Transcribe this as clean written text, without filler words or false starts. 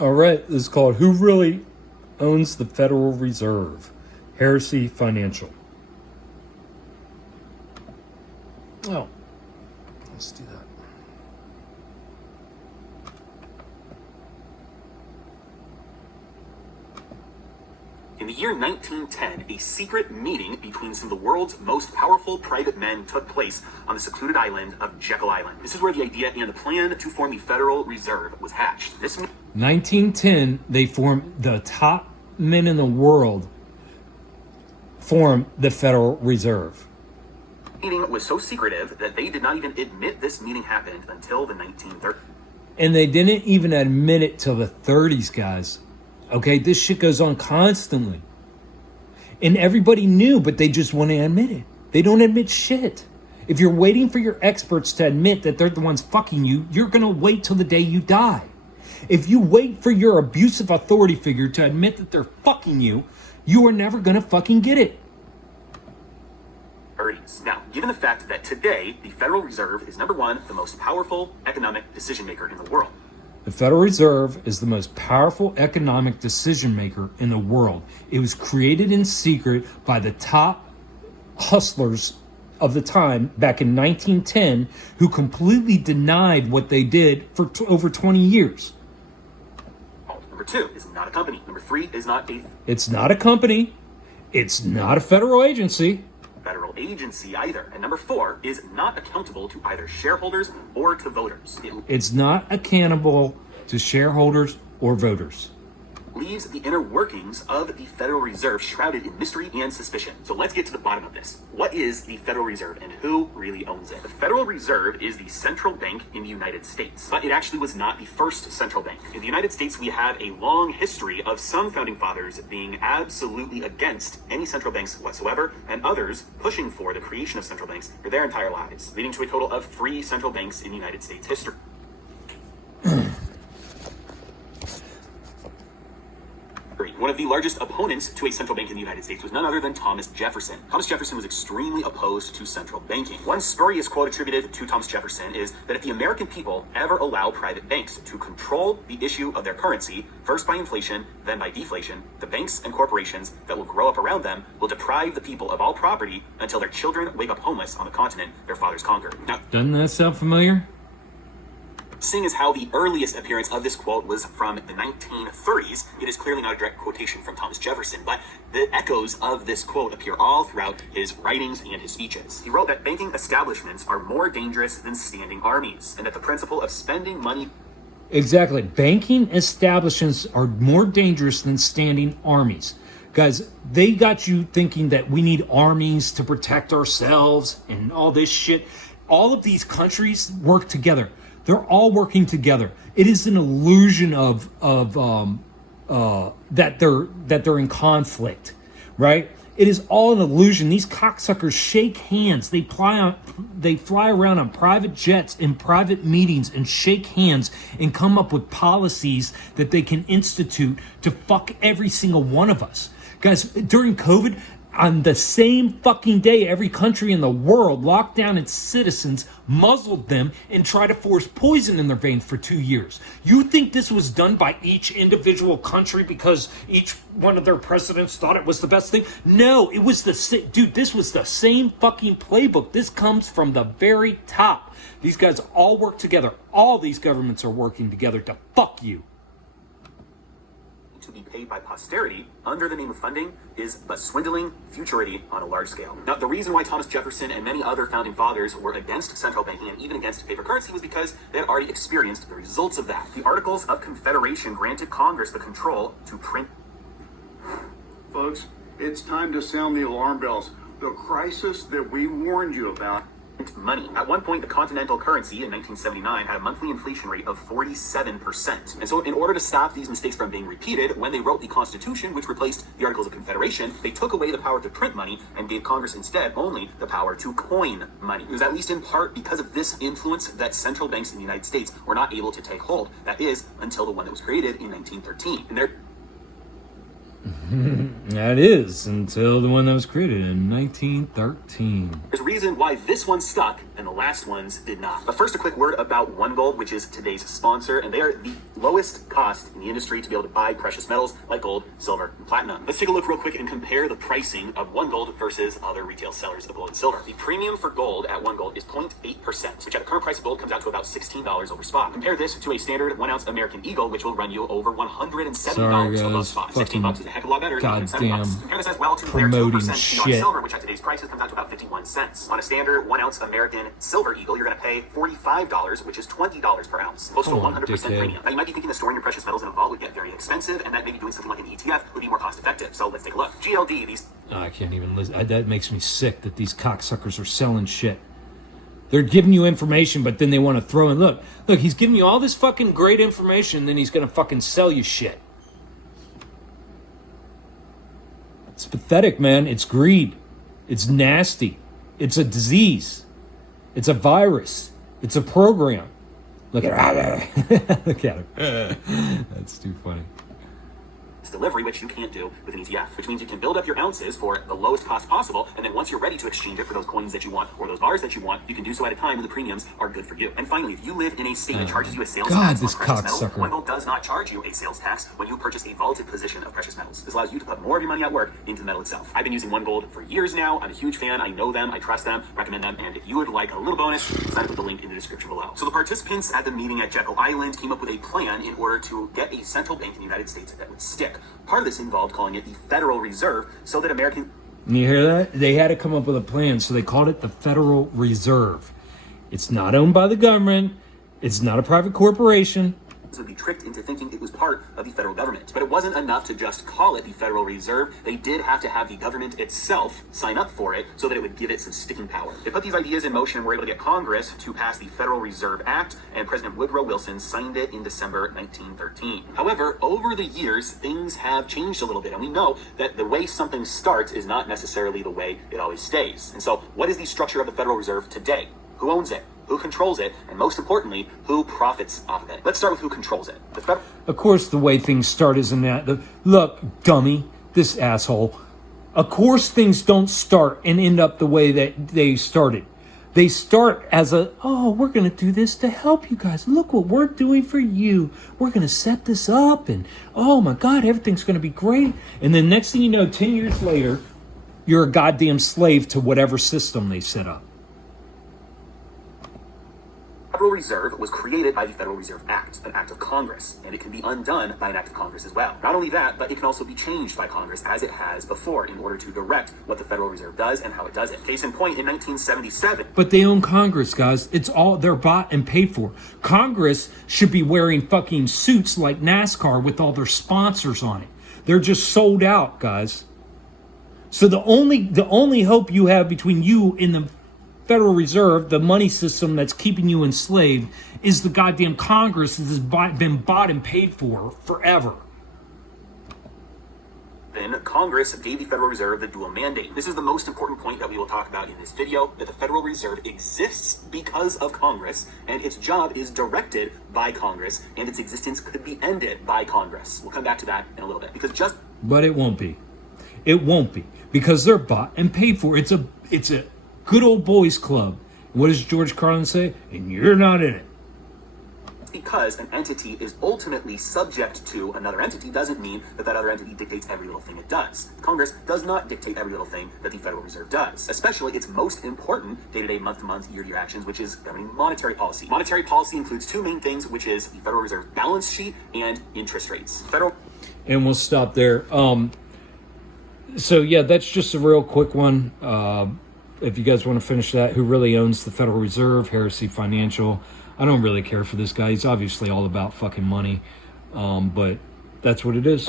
All right, this is called Who Really Owns the Federal Reserve? Heresy Financial. Oh, let's do that. In the year 1910, a secret meeting between some of the world's most powerful private men took place on the secluded island of Jekyll Island. This is where the idea and the plan to form the Federal Reserve was hatched. 1910, they formed the top men in the world formed the Federal Reserve. Meeting was so secretive that they did not even admit this meeting happened until the 1930s. And they didn't even admit it till the 30s, guys. Okay, this shit goes on constantly. And everybody knew, but they just want to admit it. They don't admit shit. If you're waiting for your experts to admit that they're the ones fucking you, you're going to wait till the day you die. If you wait for your abusive authority figure to admit that they're fucking you, you are never going to fucking get it. Now, given the fact that today the Federal Reserve is number one, the most powerful economic decision maker in the world. The Federal Reserve is the most powerful economic decision maker in the world. It was created in secret by the top hustlers of the time back in 1910 who completely denied what they did for over 20 years. Number two is not a company. Number three is not a... It's not a company. It's not a federal agency. Federal agency either. And number four is not accountable to either shareholders or to voters. It's not accountable to shareholders or voters. Leaves the inner workings of the Federal Reserve shrouded in mystery and suspicion. So let's get to the bottom of this. What is the Federal Reserve and who really owns it? The Federal Reserve is the central bank in the United States, but it actually was not the first central bank. In the United States, we have a long history of some founding fathers being absolutely against any central banks whatsoever, and others pushing for the creation of central banks for their entire lives, leading to a total of 3 central banks in United States history. One of the largest opponents to a central bank in the United States was none other than Thomas Jefferson. Thomas Jefferson was extremely opposed to central banking. One spurious quote attributed to Thomas Jefferson is that if the American people ever allow private banks to control the issue of their currency, first by inflation, then by deflation, the banks and corporations that will grow up around them will deprive the people of all property until their children wake up homeless on the continent their fathers conquered. Now, doesn't that sound familiar? Seeing as how the earliest appearance of this quote was from the 1930s, it is clearly not a direct quotation from Thomas Jefferson, but the echoes of this quote appear all throughout his writings and his speeches. He wrote that banking establishments are more dangerous than standing armies, and that the principle of spending money... Exactly. Banking establishments are more dangerous than standing armies. Guys, they got you thinking that we need armies to protect ourselves and all this shit. All of these countries work together. They're all working together. It is an illusion of that they're in conflict, right? It is all an illusion. These cocksuckers shake hands. They fly around on private jets in private meetings and shake hands and come up with policies that they can institute to fuck every single one of us. Guys, during COVID, on the same fucking day, every country in the world locked down its citizens, muzzled them, and tried to force poison in their veins for 2 years. You think this was done by each individual country because each one of their presidents thought it was the best thing? No, it was this was the same fucking playbook. This comes from the very top. These guys all work together. All these governments are working together to fuck you. To be paid by posterity under the name of funding is but swindling futurity on a large scale. Now, the reason why Thomas Jefferson and many other founding fathers were against central banking and even against paper currency was because they had already experienced the results of that. The Articles of Confederation granted Congress the control to print. Folks, it's time to sound the alarm bells. The crisis that we warned you about. Money. At one point, the continental currency in 1979 had a monthly inflation rate of 47%. And so in order to stop these mistakes from being repeated, when they wrote the Constitution, which replaced the Articles of Confederation, they took away the power to print money and gave Congress instead only the power to coin money. It was at least in part because of this influence that central banks in the United States were not able to take hold. That is, until the one that was created in 1913. And That is, until the one that was created in 1913. There's a reason why this one stuck and the last ones did not. But first, a quick word about One Gold, which is today's sponsor, and they are the lowest cost in the industry to be able to buy precious metals like gold, silver, and platinum. Let's take a look real quick and compare the pricing of One Gold versus other retail sellers of gold and silver. The premium for gold at One Gold is 0.8%, which at the current price of gold comes out to about $16 over spot. Compare this to a standard 1 ounce American Eagle, which will run you over $170 above spot. $16 is a heck of a lot better than $7. Compare this as well to their 2% shit. silver, which at today's prices comes out to about 51 cents. On a standard 1 ounce American Silver Eagle, you're going to pay $45, which is $20 per ounce, close to a 100% premium. Now, you might be thinking that storing your precious metals in a vault would get very expensive, and that maybe doing something like an ETF would be more cost effective. So let's take a look. GLD, these... I can't even listen. That makes me sick that these cocksuckers are selling shit. They're giving you information, but then they want to throw in, look, he's giving you all this fucking great information, then he's going to fucking sell you shit. It's pathetic, man. It's greed. It's nasty. It's a disease. It's a virus. It's a program. Look at her. Look at her. That's too funny. delivery, which you can't do with an ETF, which means you can build up your ounces for the lowest cost possible, and then once you're ready to exchange it for those coins that you want or those bars that you want, you can do so at a time when the premiums are good for you. And finally, if you live in a state that charges you a sales tax on precious metals, Wendell does not charge you a sales tax when you purchase a vaulted position of precious metals. This allows you to put more of your money at work into the metal itself. I've been using One Gold for years now. I'm a huge fan. I know them. I trust them. Recommend them. And if you would like a little bonus, sign up with the link in the description below. So the participants at the meeting at Jekyll Island came up with a plan in order to get a central bank in the United States that would stick. Part of this involved calling it the Federal Reserve so that American... You hear that? They had to come up with a plan, so they called it the Federal Reserve. It's not owned by the government. It's not a private corporation. would be tricked into thinking it was part of the federal government. But it wasn't enough to just call it the Federal Reserve. They did have to have the government itself sign up for it so that it would give it some sticking power. They put these ideas in motion and were able to get Congress to pass the Federal Reserve Act, and President Woodrow Wilson signed it in December 1913. However, over the years, things have changed a little bit, and we know that the way something starts is not necessarily the way it always stays. And so, what is the structure of the Federal Reserve today? Who owns it? Who controls it? And most importantly, who profits off of it? Let's start with who controls it. Of course, the way things start isn't that. Look, dummy, this asshole. Of course, things don't start and end up the way that they started. They start as we're going to do this to help you guys. Look what we're doing for you. We're going to set this up and, oh my God, everything's going to be great. And then next thing you know, 10 years later, you're a goddamn slave to whatever system they set up. The Federal Reserve was created by the Federal Reserve Act, an act of Congress, and it can be undone by an act of Congress as well. Not only that, but it can also be changed by Congress as it has before in order to direct what the Federal Reserve does and how it does it. Case in point, in 1977. But they own Congress, guys. It's all, they're bought and paid for. Congress should be wearing fucking suits like NASCAR with all their sponsors on it. They're just sold out, guys. So the only hope you have between you and the Federal Reserve, the money system that's keeping you enslaved, is the goddamn Congress that has been bought and paid for forever. Then Congress gave the Federal Reserve the dual mandate. This is the most important point that we will talk about in this video, that the Federal Reserve exists because of Congress, and its job is directed by Congress, and its existence could be ended by Congress. We'll come back to that in a little bit, because But it won't be. It won't be, because they're bought and paid for. It's a good old boys club. What does George Carlin say? And you're not in it. Because an entity is ultimately subject to another entity doesn't mean that that other entity dictates every little thing it does. Congress does not dictate every little thing that the Federal Reserve does, especially its most important day-to-day, month-to-month, year-to-year actions, which is governing monetary policy. Monetary policy includes two main things, which is the Federal Reserve balance sheet and interest rates. And we'll stop there. So yeah, that's just a real quick one. If you guys want to finish that, who really owns the Federal Reserve? Heresy Financial. I don't really care for this guy. He's obviously all about fucking money. But that's what it is.